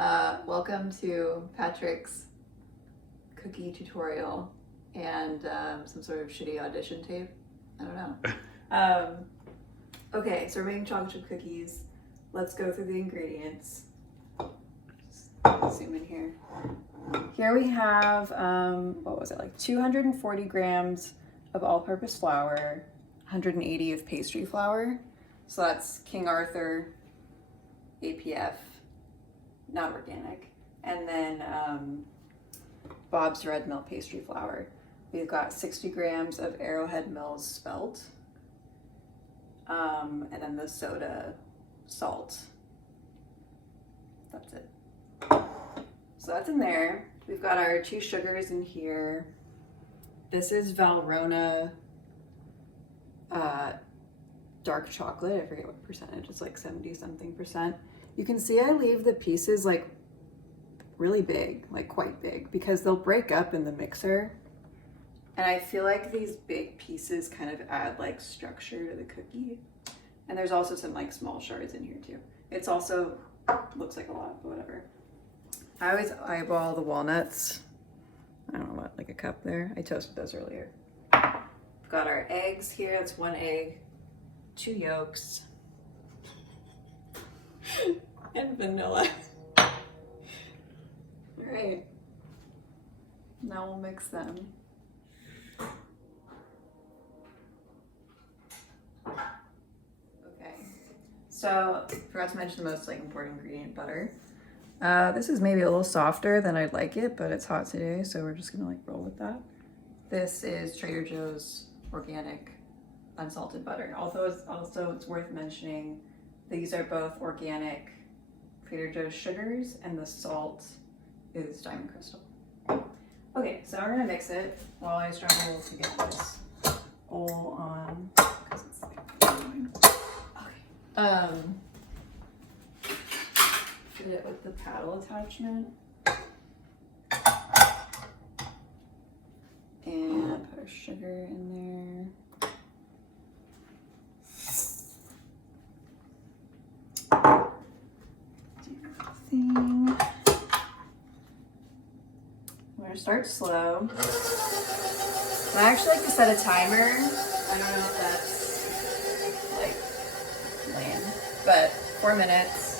Welcome to Patrick's cookie tutorial and some sort of shitty audition tape. I don't know. Okay, so we're making chocolate chip cookies. Let's go through the ingredients. Just zoom in here. Here we have, what was it, like 240 grams of all-purpose flour, 180 of pastry flour. So that's King Arthur, APF, not organic. And then Bob's Red Mill pastry flour. We've got 60 grams of Arrowhead Mills spelt. And then the soda salt. That's it. So that's in there. We've got our 2 sugars in here. This is Valrhona dark chocolate. I forget what percentage. It's like 70 something percent. You can see I leave the pieces like really big, like quite big, because they'll break up in the mixer. And I feel like these big pieces kind of add like structure to the cookie. And there's also some like small shards in here too. It's also looks like a lot, but whatever. I always eyeball the walnuts. I don't know what, like a cup there. I toasted those earlier. We've got our eggs here. That's 1 egg, 2 yolks, and vanilla. All right. Now we'll mix them. Okay. So, forgot to mention the most like important ingredient, butter. This is maybe a little softer than I'd like it, but it's hot today, so we're just gonna like roll with that. This is Trader Joe's organic unsalted butter. Although it's worth mentioning, these are both organic Trader Joe's sugars, and the salt is Diamond Crystal. Okay, so we're gonna mix it while I struggle to get this all on, because it's like annoying. Okay. Fit it with the paddle attachment. And put our sugar in there. Do your thing. I'm gonna start slow. I actually like to set a timer. I don't know if that's like lame, but 4 minutes.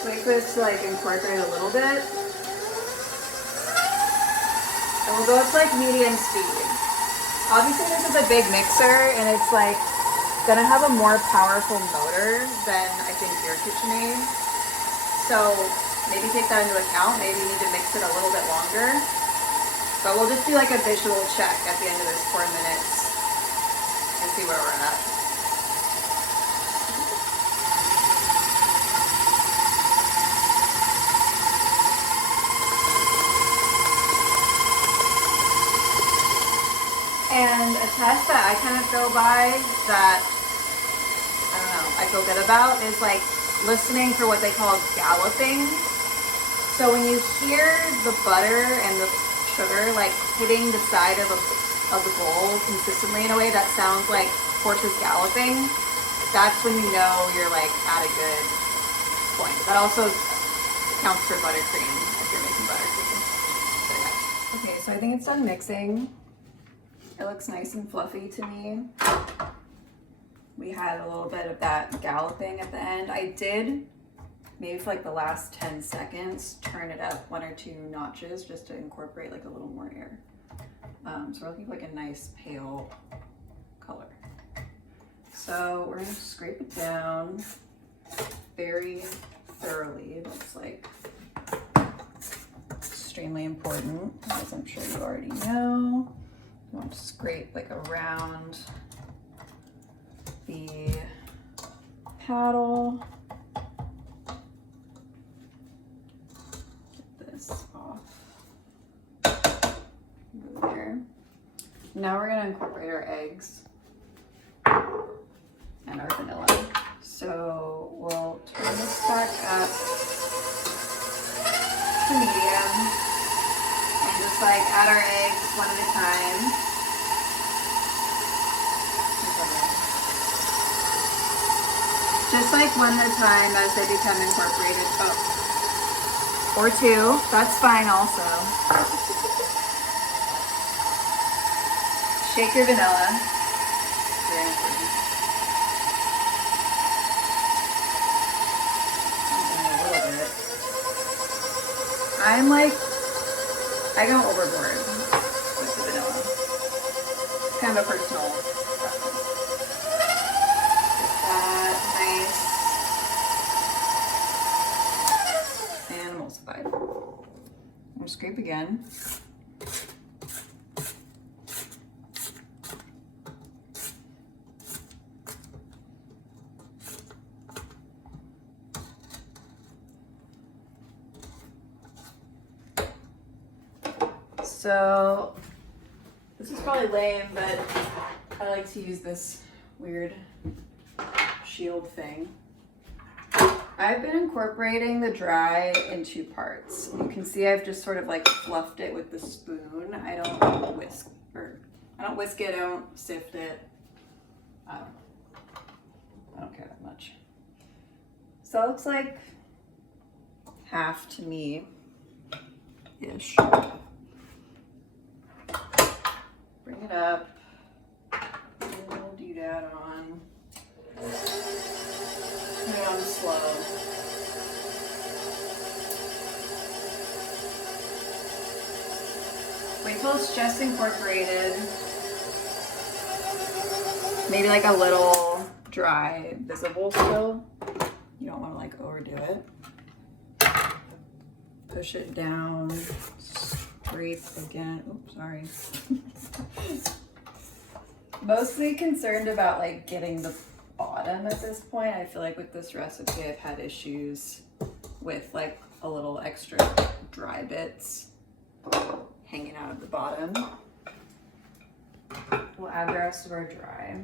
Wait for this to like incorporate a little bit. And we'll go up to like medium speed. Obviously this is a big mixer and it's like gonna have a more powerful motor than I think your KitchenAid. So maybe take that into account. Maybe you need to mix it a little bit longer. But we'll just do like a visual check at the end of this 4 minutes and see where we're at. And a test that I kind of go by that, I don't know, I feel good about is like listening for what they call galloping. So when you hear the butter and the sugar like hitting the side of the bowl consistently in a way that sounds like horses galloping, that's when you know you're like at a good point. That also counts for buttercream if you're making buttercream. So yeah. Okay, so I think it's done mixing. It looks nice and fluffy to me. We had a little bit of that galloping at the end. I did, maybe for like the last 10 seconds, turn it up 1 or 2 notches just to incorporate like a little more air. So we're looking for like a nice pale color. So we're gonna scrape it down very thoroughly. That's like extremely important, as I'm sure you already know. You want to scrape like around the paddle. Get this off there. Now we're gonna incorporate our eggs and our vanilla. So we'll turn this back up to medium. And just like add our eggs one at a time. just like one at a time as they become incorporated. Oh. Or two, that's fine also. Shake your vanilla. Very important. A little bit. I'm like, I go overboard with the vanilla. It's kind of a personal preference. Get that nice and emulsified. We'll scrape again. So this is probably lame, but I like to use this weird shield thing. I've been incorporating the dry in two parts. You can see I've just sort of like fluffed it with the spoon. I don't whisk it, I don't sift it. I don't care that much. So it looks like half to me-ish. Bring it up, put a little doodad on, put it on slow. Wait till it's just incorporated. Maybe like a little dry visible still. You don't want to like overdo it. Push it down. Scrape again. Oops, sorry. Mostly concerned about like getting the bottom at this point. I feel like with this recipe I've had issues with like a little extra dry bits hanging out of the bottom. We'll add the rest of our dry.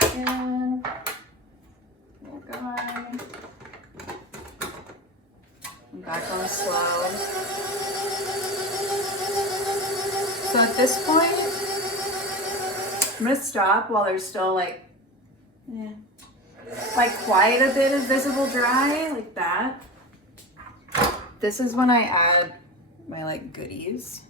Again. Guy. I'm back on slow. So at this point, I'm gonna stop while there's still like quite a bit of visible dry, like that. This is when I add my like goodies.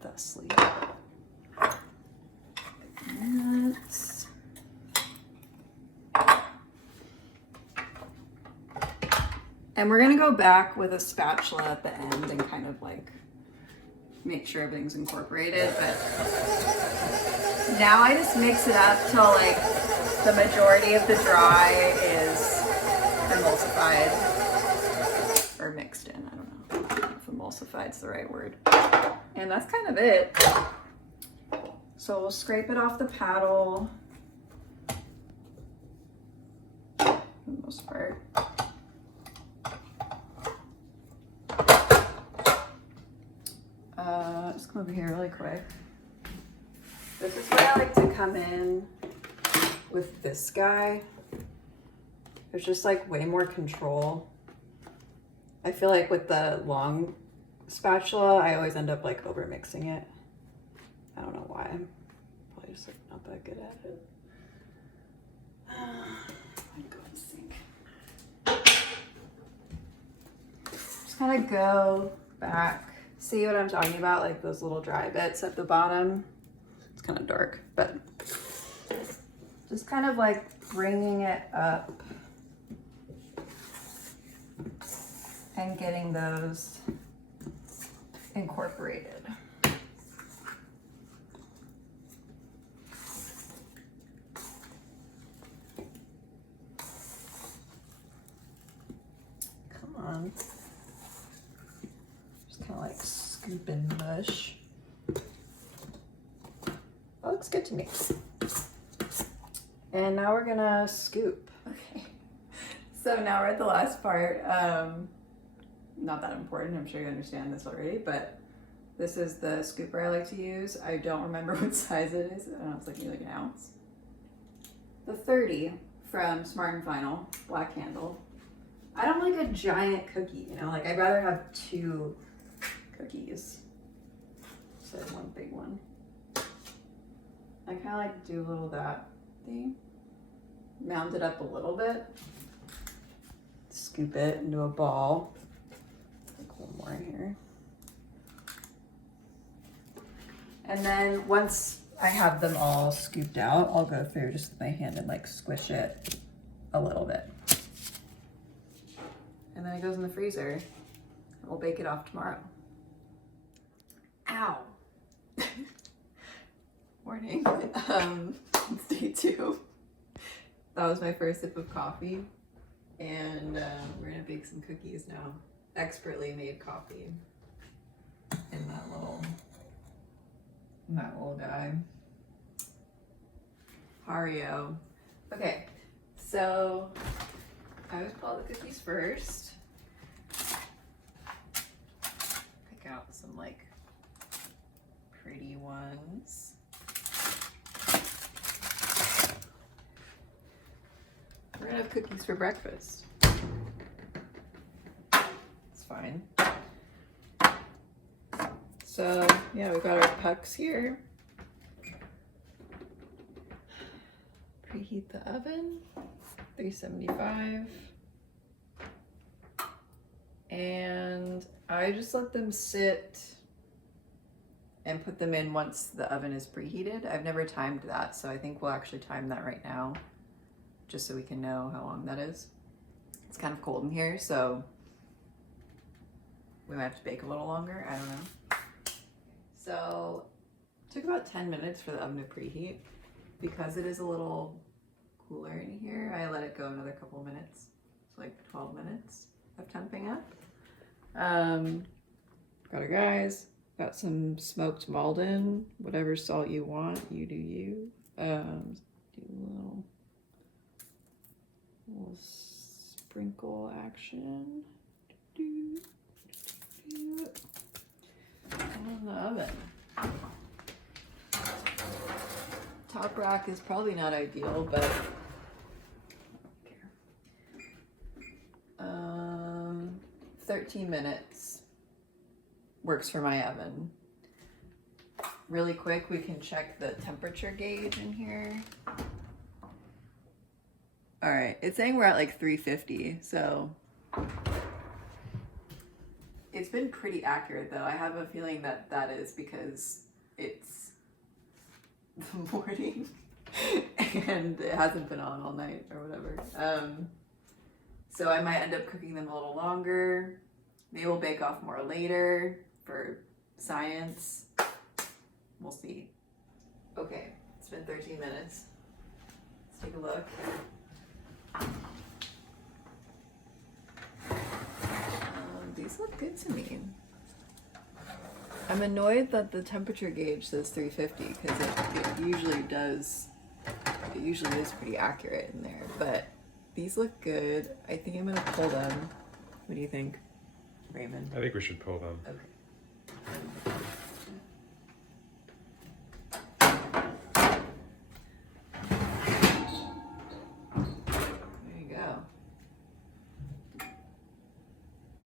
Thusly. Nuts. And we're gonna go back with a spatula at the end and kind of like make sure everything's incorporated, but now I just mix it up till like the majority of the dry is emulsified or mixed in. I don't know if emulsified's the right word. And that's kind of it. So we'll scrape it off the paddle for the most part. Just come over here really quick. This is where I like to come in with this guy. There's just like way more control. I feel like with the long spatula, I always end up like over mixing it. I don't know why. I'm probably just like not that good at it. I'd go and sink. Just kind of go back. See what I'm talking about? Like those little dry bits at the bottom. It's kind of dark, but just kind of like bringing it up and getting those incorporated. Come on. Just kind of like scoop and mush. That looks good to me. And now we're gonna scoop. Okay. So now we're at the last part. Not that important, I'm sure you understand this already, but this is the scooper I like to use. I don't remember what size it is. I don't know, it's like maybe like an ounce. the 30 from Smart and Final, Black Candle. I don't like a giant cookie, you know, like I'd rather have 2 cookies instead of 1 big one. I kind of like to do a little that thing. Mound it up a little bit. Scoop it into a ball. Like one more here. And then once I have them all scooped out, I'll go through just with my hand and like squish it a little bit. And then it goes in the freezer and we'll bake it off tomorrow. Ow. Morning. It's day 2. That was my first sip of coffee. And we're gonna bake some cookies now. Expertly made coffee in that little guy. Hario. Okay, so I always pull out the cookies first. Pick out some like pretty ones. We're gonna have cookies for breakfast. It's fine. So yeah, we got our pucks here. Preheat the oven, 375. And I just let them sit and put them in once the oven is preheated. I've never timed that, so I think we'll actually time that right now, just so we can know how long that is. It's kind of cold in here, so we might have to bake a little longer, I don't know. So it took about 10 minutes for the oven to preheat. Because it is a little cooler in here, I let it go another couple of minutes. It's like 12 minutes of temping up. Got our guys, got some smoked Maldon, whatever salt you want, you do you. Do a little sprinkle action. In the oven. Top rack is probably not ideal, but I don't care. 13 minutes works for my oven. Really quick, we can check the temperature gauge in here. All right, it's saying we're at like 350, so it's been pretty accurate though. I have a feeling that that is because it's the morning and it hasn't been on all night or whatever. So I might end up cooking them a little longer. They will bake off more later for science. We'll see. Okay, it's been 13 minutes. Let's take a look. These look good to me. I'm annoyed that the temperature gauge says 350 because it usually does. It usually is pretty accurate in there, but these look good. I think I'm gonna pull them. What do you think, Raymond? I think we should pull them. Okay.